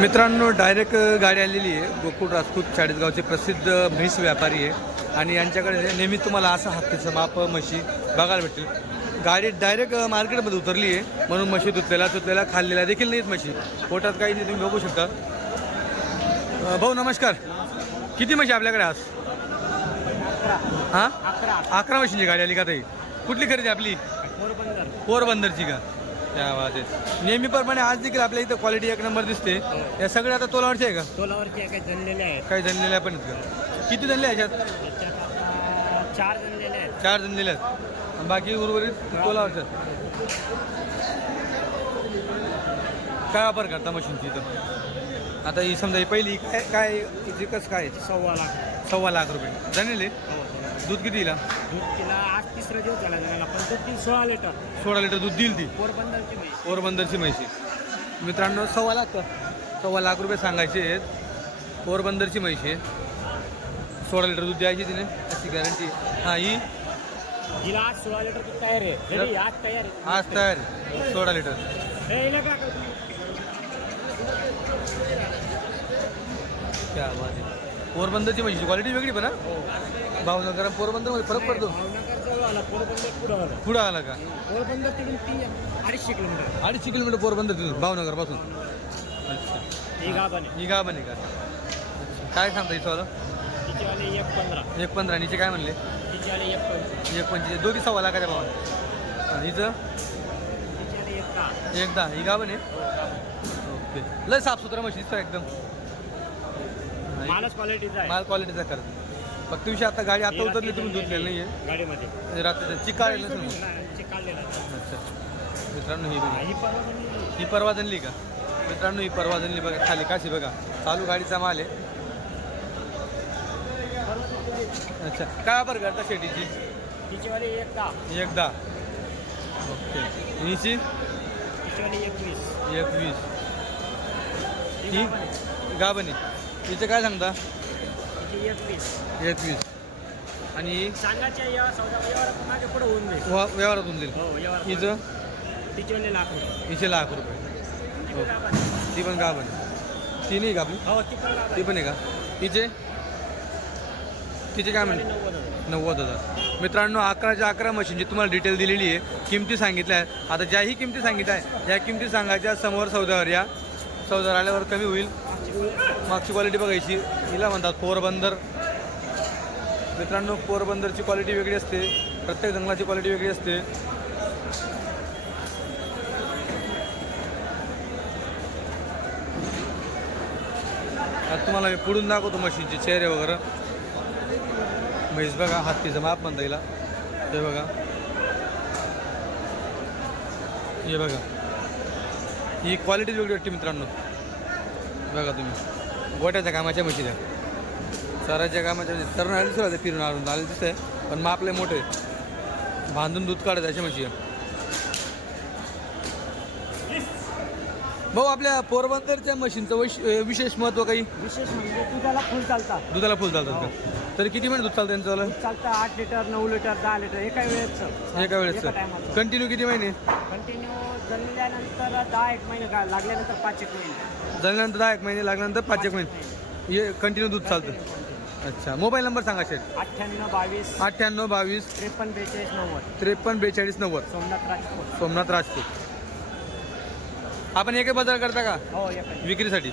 मित्रांनो डायरेक्ट गाडी आलेली आहे. गोकुळ राजपूत चाळीसगावचे प्रसिद्ध म्हैस व्यापारी आहे. आणि यांच्याकडे नेहमी तुम्हाला असं हत्तीचं माप म्हशी बघायला भेटेल गाडी डायरेक्ट मार्केटमध्ये उतरली आहे. म्हणून म्हशी धुतलेला तुतलेला खाल्लेला देखील नाहीत म्हशी. पोटात काही नाही तुम्ही बघू शकता. भाऊ नमस्कार. किती म्हशी आपल्याकडे आज? हां? अकरा म्हशींची गाडी आली का ताई? कुठली खरेदी आपली? पोरबंदरची का? त्या आहे नेहमीप्रमाणे आज देखील आपल्या इथं क्वालिटी एक नंबर दिसते. या सगळ्या आता तोलावरचे आहे का? तोलावरती काही जनलेले आहेत. काही जनलेल्या पण आहेत का? किती जनले याच्यात? त्याच्यात आता चार जनलेले आहेत. चार जनलेल्या आहेत. आणि बाकी उर्वरित तोलावरच्या काय वापर करता मशीनची इथं? आता ही समजा ही पहिली काय काय हिची कसं काय? आहे? सव्वा लाख. सव्वा लाख रुपये. जणले हो. दूध किती दिला? दूध तिला आज तिसरा दिवस झाला जणाला पण दूध ती सोळा लिटर. सोळा लिटर दूध दिल ती? पोरबंदरची म्हैस. पोरबंदरची म्हैशी मित्रांनो सव्वा लाख का? सव्वा लाख रुपये सांगायचे आहेत. पोरबंदरची म्हैशी आहे. सोळा लिटर दूध द्यायची तिने अशी गॅरंटी हां ही? हिला आज सोळा लिटर दूध तयार आहे. आज तयार आहे. आज तयार आहे. सोळा लिटर. हे हिला क्या बात आहे. पोरबंदरची म्हशीची क्वालिटी वेगळी पण हा? हो. भावनगर आणि पोरबंदरमध्ये फरक पडतो? पोरबंदर पुढं आला. का? पोरबंदर अडीचशे किलोमीटर. अडीचशे किलोमीटर पोरबंदर तिथून भावनगरपासून ही गाभण आहे. ही बने का. काय सांगता हिचं तिचेवाले एक पंधरा. एक पंधरा. नीचे काय म्हणले? एक पंचवीस. एक पंचवीस. दोघी सव्वा लाखाच्या भावाने हिचं? तिचेवाले एक दहा. एकदा ही गाव बने ओके. लय साफसुथरा म्हशी दिसतो एकदम. मालच क्वालिटीचा आहे. माल क्वालिटीचा करत फक्त विषय आता गाडी आता उतरली तुम्ही धुतलेली नाही आहे गाडीमध्ये. रात्री चिका आहे ना काढलेला आहे. अच्छा. मित्रांनो ही बघा. ही परवा. ही जनली का? मित्रांनो ही परवा जनली बघा. खाली काशी बघा. चालू गाडीचा माल आहे. अच्छा. काय वापर करता शेतीची? तिचेवाले एक दहा. एकदा ओके. हिची तिचेवाले एकवीस. एकवीस. ही ही. गाबनी हिचं काय सांगता? तिची एकवीस. आणि ही या व्यवहारात पुढे होऊन जाईल. वा- व्यवहारातून देईल हो व्यवहार हिचं तिचेवाले लाख रुपये. हिचे लाख रुपये. ती पण गाभण आहे. ती पण गाबनी ती नाही का आपली? हो ती पण ती पण आहे का? तिचे तिचे काय. म्हणते नव्वद हजार. नव्वद हजार. मित्रांनो अकराच्या अकरा मशीनची तुम्हाला डिटेल दिलेली आहे किमती सांगितल्या आहेत. आता ज्याही किमती सांगितल्या आहे त्या किमती सांगायच्या समोर सौदावर या. सौदावर आल्यावर कमी होईल. मागची क्वालिटी बघायची. हिला म्हणतात पोरबंदर. मित्रांनो पोरबंदरची क्वालिटी वेगळी असते. प्रत्येक जंगलाची क्वालिटी वेगळी असते. आता तुम्हाला मी पुढून दाखवतो मशीनचे चेहरे वगैरे. म्हैस बघा हत्तीचं माप म्हणता येईल हे बघा. हे बघा. ही क्वालिटी वेगळी वाटते मित्रांनो. बघा तुम्ही. गोट्याच्या कामाच्या म्हशी द्या सराच्या कामाच्या म्हशी सरण आली सुद्धा फिरून आणून आले दिसतंय. पण मापले मोठे बांधून दूध काढत अशा म्हशी. भाऊ आपल्या पोरबंदरच्या मशीनचं वैश विशेष महत्त्व काही? विशेष म्हणजे दुधाला फुल चालतात. दुधाला फुल चालतात का? तरी किती महिने दूध चालतं त्यांचं दूध चालतं आठ लिटर नऊ लिटर दहा लिटर एका वेळेस एका वेळेस कंटिन्यू किती महिने? कंटिन्यू जमल्यानंतर दहा एक महिने लागल्यानंतर पाच एक महिने. जन्मल्यानंतर दहा एक महिने लागल्यानंतर पाच एक महिने. हे कंटिन्यू दूध चालतं. अच्छा मोबाईल नंबर सांगा शेठ. अठ्ठ्याण्णव बावीस. अठ्ठ्याण्णव बावीस. त्रेपन्न बेचाळीस नव्वद. त्रेपन्न बेचाळीस नव्वद. सोमनाथ राजपूत. सोमनाथ राजपूत. आपण एक बदल करता का? हो विक्रीसाठी.